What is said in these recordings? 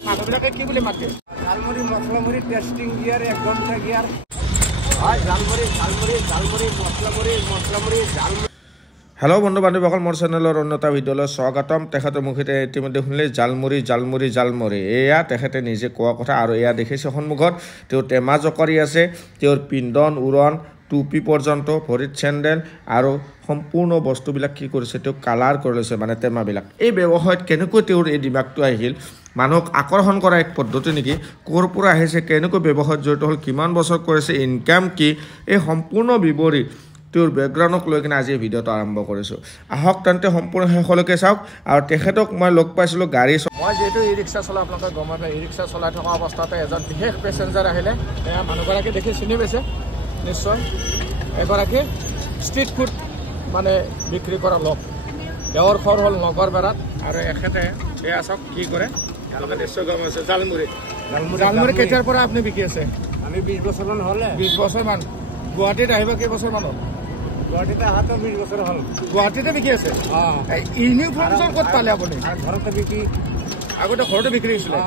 মানুহবিলাকে কি বুলি মাতে? ঝালমুড়ি, মছলামুড়ি, টেস্টিং গিয়ার, 1 ঘন্টা গিয়ার। হয় ঝালমুড়ি, ঝালমুড়ি, ঝালমুড়ি, মছলামুড়ি, মছলামুড়ি, ঝালমুড়ি। হেল্ল' বন্ধু বান্ধৱীসকল, মোৰ চেনেলৰ অন্য এটা ভিডিঅ'লৈ স্বাগতম। তেখেতৰ মুখেৰে ইতিমধ্যে শুনিলে জালমুড়ি জালমুড়ি জালমুড়ি, এয়া তেখেতে নিজে কোৱা কথা। আৰু এয়া দেখিছে সন্মুখত তেওঁৰ টেমা জকৰি আছে, তেওঁৰ পিন্ধন উৰণ টুপি পৰ্যন্ত, ভৰিত চেণ্ডেল আৰু সম্পূৰ্ণ বস্তুবিলাক কি কৰিছে, তেওঁ কালাৰ কৰি লৈছে মানে টেমাবিলাক। এই ব্যৱসায়ত কেনেকৈ তেওঁৰ এই দিমাগটো আহিল, মানুহক আকৰ্ষণ কৰা এক পদ্ধতি নেকি, ক'ৰ পৰা আহিছে, কেনেকৈ ব্যৱসায়ত জড়িত হ'ল, কিমান বছৰ কৰিছে, ইনকাম কি, এই সম্পূৰ্ণ বিৱৰি তেওঁৰ বেকগ্ৰাউণ্ডক লৈ কিনে আজি এই ভিডিঅ'টো আৰম্ভ কৰিছোঁ। আহক তেন্তে সম্পূৰ্ণ শেষলৈকে চাওক। আৰু তেখেতক মই লগ পাইছিলোঁ গাড়ী মই যিহেতু ই ৰিক্সা চলাই, আপোনালোকে গম পায়, ই ৰিক্সা চলাই থকা অৱস্থাতে এজন বিশেষ পেচেঞ্জাৰ আহিলে। এয়া মানুহগৰাকী দেখি চিনি পাইছে নিশ্চয়, এগৰাকী ষ্ট্ৰীট ফুড মানে বিক্ৰী কৰা লোক। তেওঁৰ ঘৰ হ'ল নগৰবেৰাত, আৰু এখেতে এয়া চাওক কি কৰে, তেওঁলোকে নিশ্চয় গম পাইছে। জালমুড়ি জালমুড়ি কেতিয়াৰ পৰা আপুনি বিকি আছে? আমি 20 বছৰমান হ'লে। 20 বছৰমান। গুৱাহাটীত আহিব কেইবছৰমান হ'ল? গুৱাহাটীতে অহাটো 20 বছৰ হ'ল। গুৱাহাটীতে বিকি আছে? ইউনিফৰ্ম ক'ত পালে আপুনি? ঘৰতে বিকি। আগতে ঘৰতে বিক্ৰী কৰিছিলে?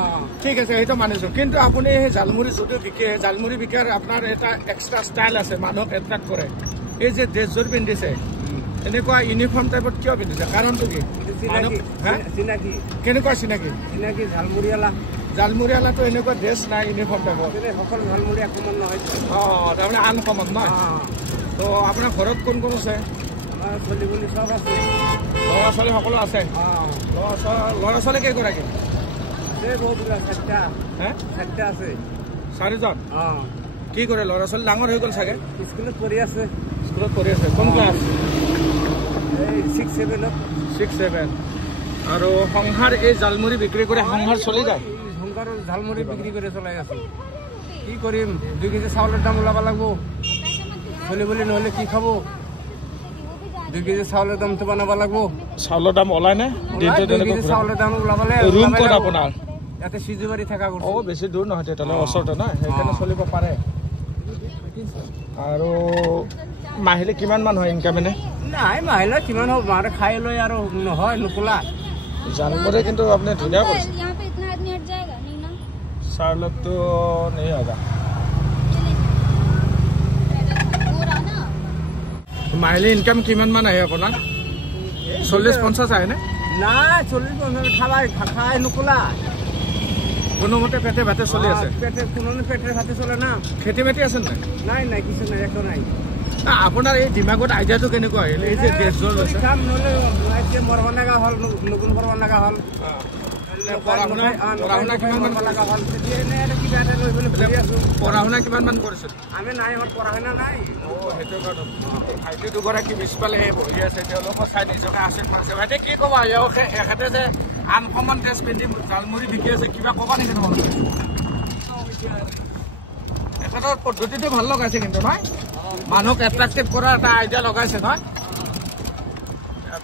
ঠিক আছে, সেইটো মানিছোঁ। কিন্তু আপুনি সেই জালমুড়ি যদিও বিকে, জালমুড়ি বিকাৰ আপোনাৰ এটা এক্সট্ৰা ষ্টাইল আছে, মানুহক এট্ৰেক্ট কৰে। এই যে ড্ৰেছযোৰ পিন্ধিছে, এনেকুৱা ইউনিফৰ্ম টাইপত কিয় পিন্ধিছে, কাৰণটো কি? চিনাকি। কেনেকুৱা চিনাকি? চিনাকি ঝালমুড়িৱালা। জালমুড়িৱালাটো এনেকুৱা ড্ৰেছ নাই ইউনিফৰ্ম টাইপত। সকলো ঝালমুড়ি একমান নহয়। তাৰমানে আনকমন নহয়। তো আপোনাৰ ঘৰত কোন কোন আছে? আমাৰ চলি বুলি চব আছে। ল'ৰা ছোৱালী সকলো আছে? ল'ৰা ছোৱালী কেইগৰাকী? আছে বহুত, 4টা আছে। 4জন? কি কৰে ল'ৰা ছোৱালী? ডাঙৰ হৈ গ'ল চাগে? স্কুলত পঢ়ি আছে। স্কুলত পঢ়ি আছে। কোন ক্লাছ? এই 6-7ত। 6-7। আৰু সংসাৰ এই জালমুড়ি বিক্ৰী কৰি সংসাৰ চলি যায়? সংসাৰৰ ঝালমুড়ি বিক্ৰী কৰি চলাই আছো। কি কৰিম, 2 কেজি চাউলৰ দাম ওলাব লাগিব। চলিবলৈ নহ'লে কি খাব? 2 কেজি চাউলৰ দামটো বনাব লাগিব। চাউলৰ দাম ওলাই নে? 2 কেজি চাউলৰ দাম ওলাবলে ৰুম ক'ত আপোনাৰ? ইয়াতে সিজুবাৰী থকা কৰিছে। বেছি দূৰ নহয় তেতিয়াহ'লে, ওচৰতে না, সেইকাৰণে চলিব পাৰে। আৰু মাহিলী কিমান মান হয় ইনকাম এনে? নাই মাহিলী কিমান হ'ব, মাৰে খাই লৈ আৰু নহয় নুকোলা। জালমুড়ি কিন্তু আপুনি ধুনীয়া কৰিছে। 4 লাখ তো नहीं होगा। মাহিলী ইনকাম কিমান মান আহে আপোনাৰ? 40-50 আহে নে? নাই 40-50 খাই নুকোলা। কোনোমতে পেটে ভাতে চলি আছে? পেটে ভাতে চলে না। খেতি বাতি আছে নাই? নাই কিছু নাই, একো নাই। আপোনাৰ এই দিমাগত আইডিয়াটো কেনেকুৱা আহিল? এই যে ড্ৰেছযোৰ লৈছে, কাম নহ'লে মৰব লগা হ'ল, নতুন কৰিব লগা হ'ল। পঢ়া শুনা কিমান মান লগা হ'ল? কিবা এটা লৈ পেলাই ঘূৰি আছো। পঢ়া শুনা কিমান মান কৰিছিল? আমি নাই, আমাৰ পঢ়া শুনা নাই। সেইটো কাৰণে ভাইটি দুগৰাকী পিছফালে বহি আছে, তেওঁলোকৰ চাই নিজকে আচৰিত কৰিছে। ভাইটি কি ক'ব, এখেতে যে আনকমন ড্ৰেছ পিন্ধি জালমুড়ি বিকি আছে, কিবা ক'বা নেকি তোমালোকে? এখেতৰ পদ্ধতিটো ভাল লগাইছে কিন্তু নহয়, মানুহক এট্ৰেক্টিভ কৰাৰ এটা আইডিয়া লগাইছে নহয়।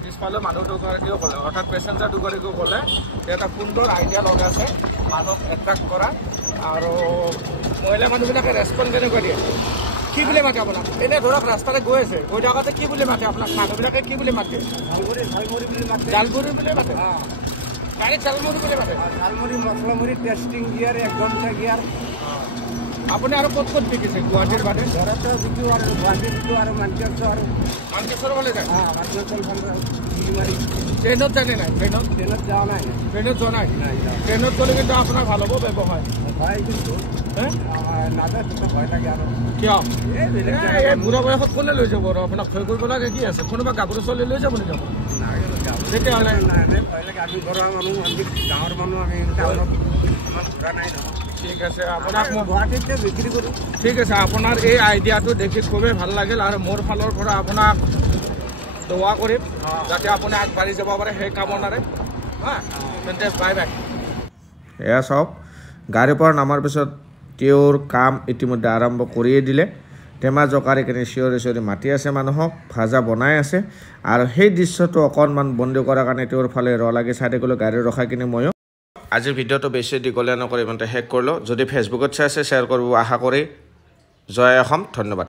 পিছফালে মানুহ দুগৰাকীও ক'লে, অৰ্থাৎ পেচেঞ্জাৰ দুগৰাকীও ক'লে এটা সুন্দৰ আইডিয়া লগাইছে মানুহক এট্ৰেক্ট কৰা। আৰু মহিলা মানুহবিলাকে ৰেচপঞ্চ কেনেকৈ দিয়ে, কি বুলি মাতে আপোনাক? এনে ধৰক ৰাস্তাতে গৈ আছে, গৈ থাকোঁতে কি বুলি মাতে আপোনাক? মানুহবিলাকে কি বুলি মাতে? ঝালমুড়ি বুলি মাতে। জালমুড়ি বুলি মাতে? ডাইৰেক্ট জালমুড়ি বুলি মাতে? ঝালমুড়ি, মছলামুড়ি, টেস্টিং গিয়াৰ, 1 ঘন্টা গিয়াৰ। আপুনি আৰু ক'ত ক'ত বিকিছে গুৱাহাটীৰ বাদে? ঘৰতো বিকো আৰু গুৱাহাটী বিকো আৰু মানকেশ্বৰ আৰু মানকেশ্বৰ ফালে যায়? মানকেশ্বৰ ট্ৰেইনত যায়নে নাই? ট্ৰেইনত যোৱা নাই। ট্ৰেইনত যোৱা নাই? ট্ৰেইনত গ'লে কিন্তু আপোনাৰ ভাল হ'ব ব্যৱসায়। হয় কিন্তু নাযায়, ভয় লাগে আৰু। কিয়? এই বুঢ়া বয়সত কোনে লৈ যাব আৰু আপোনাক? ভয় কৰিব লাগে কি আছে? কোনোবা গাভৰু ছোৱালী লৈ যাব নেকি? তেতিয়াহ'লে ভয় লাগে। আমি ঘৰৰ মানুহ, আমি গাঁৱৰ মানুহ, আমি টাউনত আমাৰ ঘূৰা নাই নহয়। ঠিক আছে, আপোনাক মই গুৱাহাটীতে বিক্ৰী কৰোঁ। ঠিক আছে, আপোনাৰ এই আইডিয়াটো দেখি খুবেই ভাল লাগিল, আৰু মোৰ ফালৰ পৰা আপোনাক দোৱা কৰিম যাতে আপুনি আগবাঢ়ি যাব পাৰে সেই কামনাৰে। তেন্তে বাই বাই। এয়া চাওক, গাড়ীৰ পৰা নামাৰ পিছত তেওঁৰ কাম ইতিমধ্যে আৰম্ভ কৰিয়ে দিলে। টেমা জকাৰি কিনে চিঞৰি চিঞৰি মাতি আছে মানুহক, ভাজা বনাই আছে। আৰু সেই দৃশ্যটো অকণমান বন্দী কৰাৰ কাৰণে তেওঁৰ ফালে লাগি চাই থাকিলোঁ, গাড়ী ৰখাই কিনে ময়ো। আজিৰ ভিডিঅ'টো বেছি দীঘলীয়া নকৰি ইমানতে শেষ কৰিলোঁ। যদি ফেচবুকত চাই আছে শ্বেয়াৰ কৰিব আশা কৰি। জয় অসম, ধন্যবাদ।